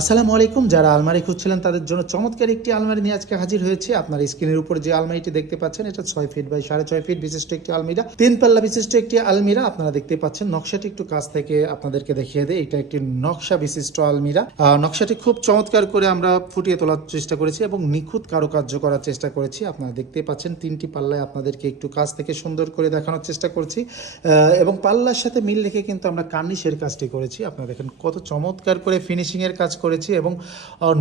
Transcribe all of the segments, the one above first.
আসসালামু আলাইকুম। যারা আলমারি খুঁজছিলেন, তাদের জন্য চমৎকার একটি আলমারি নিয়ে আজকে হাজির হয়েছে। আপনার স্ক্রিনের উপর যে আলমারিটি দেখতে পাচ্ছেন, এটা ছয় ফিট বাই সাড়ে ছয় ফিট বিশিষ্ট একটি আলমিরা। তিন পাল্লা বিশিষ্ট একটি আলমিরা আপনারা দেখতে পাচ্ছেন। নকশাটি একটু কাছ থেকে আপনাদেরকে দেখিয়ে দেয় এটা একটি নকশা বিশিষ্ট আলমিরা। নকশাটি খুব চমৎকার করে আমরা ফুটিয়ে তোলার চেষ্টা করেছি এবং নিখুঁত কারুকার্য করার চেষ্টা করেছি। আপনারা দেখতে পাচ্ছেন, তিনটি পাল্লায় আপনাদেরকে একটু কাছ থেকে সুন্দর করে দেখানোর চেষ্টা করছি। এবং পাল্লার সাথে মিল রেখে কিন্তু আমরা কার্নিশের কাজটি করেছি। আপনারা দেখেন কত চমৎকার করে ফিনিশিংয়ের কাজ করেছি এবং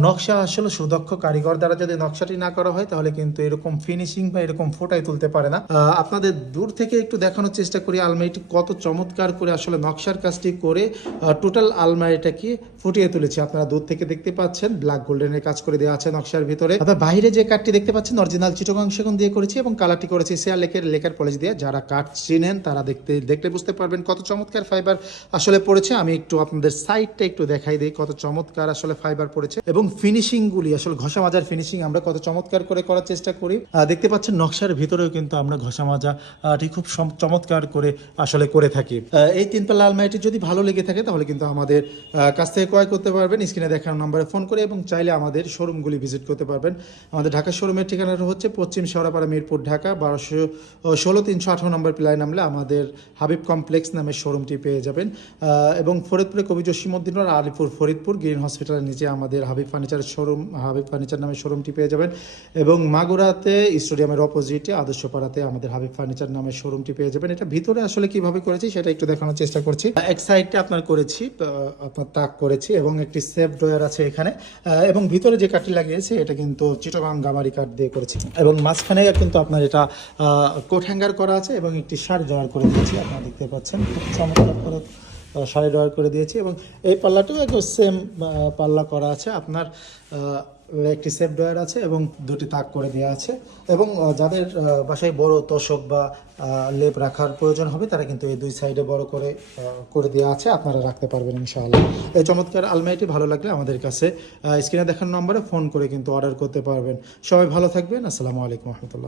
নকশা আসলে সুদক্ষ কারিগর দ্বারা যদি নকশাটি না করা হয়, তাহলে কিন্তু এরকম ফিনিশিং বা এরকম ফোটাই তুলতে পারে না। আপনাদের দূর থেকে একটু দেখানোর চেষ্টা করি, আলমারিটি কত চমৎকার করে আসলে নকশার কাজটি করে টোটাল আলমারিটাকে ফুটিয়ে তুলেছি। আপনারা দূর থেকে দেখতে পাচ্ছেন ব্ল্যাক গোল্ডেনের কাজ করে দেওয়া আছে নকশার ভিতরে। আপনার বাইরে যে কাঠটি দেখতে পাচ্ছেন অরিজিনাল চিটগাং সেগুন দিয়ে করেছি এবং কালারটি করেছি শেয়ার লেকের লেকার পলিশ দিয়ে। যারা কাঠ চিনেন, তারা দেখতে, দেখলে বুঝতে পারবেন কত চমৎকার ফাইবার আসলে পড়েছে। আমি একটু আপনাদের সাইডটা একটু দেখাই দিই, কত চমৎকার আসলে ফাইবার পড়েছে এবং ফিনিশিং গুলি, আসলে ঘষা মাজার ফিনিশিং আমরা কত চমৎকার করে করার চেষ্টা করি। দেখতে পাচ্ছেন নকশার ভিতরেও কিন্তু আমরা ঘষা মাজাটি খুব চমৎকার করে আসলে করে থাকি। এই তিনপাল্লা আলমারিটি যদি ভালো লেগে থাকে, তাহলে কিন্তু আমাদের কাছ থেকে ক্রয় করতে পারবেন। স্ক্রিনে দেখানো নাম্বারে ফোন করে এবং চাইলে আমাদের শোরুমগুলি ভিজিট করতে পারবেন। আমাদের ঢাকা শোরুমের ঠিকানাটা হচ্ছে পশ্চিম শেওড়াপাড়া মিরপুর, ঢাকা, বারোশো ষোলো তিনশো আঠারো নম্বর প্লাই নামলে আমাদের হাবিব কমপ্লেক্স নামের শোরুমটি পেয়ে যাবেন। এবং ফরিদপুরে কবি জসিমুদ্দিন আর আলিপুর ফরিদপুর গ্রিন হসপিটালের নিচে আমাদের Habib furniture showroom Habib furniture নামের শোরুমটি পেয়ে যাবেন। এবং মাগুরাতে স্টেডিয়ামের অপোজিটে আদর্শপাড়াতে আমাদের হাবিব ফার্নিচার নামের শোরুমটি পেয়ে যাবেন। এটা ভিতরে আসলে কীভাবে করেছি সেটা একটু দেখানোর চেষ্টা করছি। এক সাইডটা আপনার করেছি আপনার তাক করেছি এবং একটি সেফ ড্রয়ার আছে এখানে। এবং ভিতরে যে কাঠটি লাগিয়েছে, এটা কিন্তু চিটগাং গামারি কাঠ দিয়ে করেছি। এবং মাঝখানে কিন্তু আপনার এটা কোট হ্যাঙ্গার করা আছে এবং একটি শাড়ি ড্রয়ার করে দিয়েছি, আপনারা দেখতে পাচ্ছেন। খুব চমৎকার করে শাড়ি ড্রয়ার করে দিয়েছি এবং এই পাল্লাটিও একটু সেম পাল্লা করা আছে। আপনার একটি সেফ ড্রয়ার আছে এবং দুটি তাক করে দেওয়া আছে এবং যাদের বাসায় বড় তোষক বা লেপ রাখার প্রয়োজন হবে, তারা কিন্তু এই দুই সাইডে বড় করে করে দেওয়া আছে। আপনারা রাখতে পারবেন ইনশাআল্লাহ। এই চমৎকার আলমারিটি ভালো লাগলে আমাদের কাছে স্ক্রিনে দেখার নম্বরে ফোন করে কিন্তু অর্ডার করতে পারবেন। সবাই ভালো থাকবেন। আসসালামু আলাইকুম রহমতুল্লাহ।